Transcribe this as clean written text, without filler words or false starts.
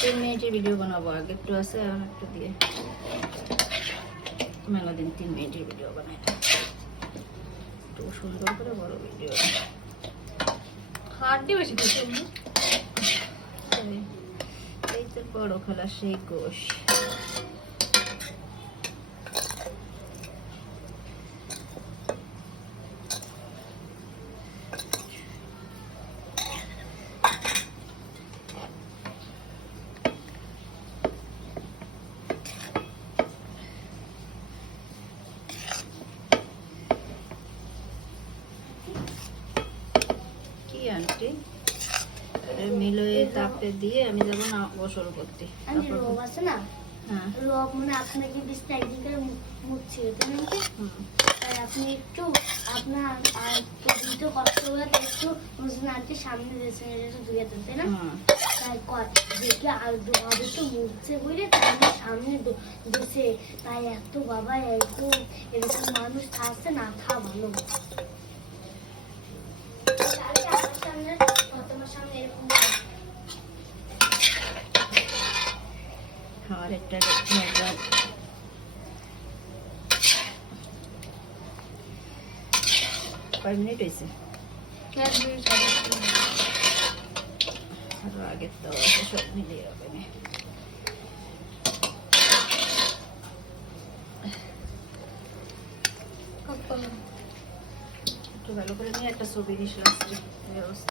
3 মিনিটের ভিডিও বানাবো, আগে একটু আছে আর একটু দিয়ে মেলা দিন 3 মিনিটের ভিডিও বানাই না, একটু সুন্দর করে বড় ভিডিও। হাড্ডি বেশি দিচ্ছে এই তো বড় খেলা সেই গোশ। কি আন্টি মিলোয়ে তাপে দিয়ে আমি যাবো না গোসল করতে। রোগ আছে না, রোগ মানে আপনাকে বিস্তার একদিন করে মুছছিল, তাই আপনি একটু আপনার ভিডিও কষ্ট করে একটু আনতে সামনে দিয়েছেন, এটা ধুয়ে দেন, তাই না? তাই দেখে আর হবে তো মুছছে বুঝলে, তাই সামনে দেশে, তাই এত বাবা এরকম এরকম মানুষ থাকছে না, থা ভালো। আর একটা কয় মিনিট হয়েছে? আরো আগের তো সব মিলিয়ে হবে না। একটু ভালো করে নিয়ে একটা ছবি দিস লাস্টে।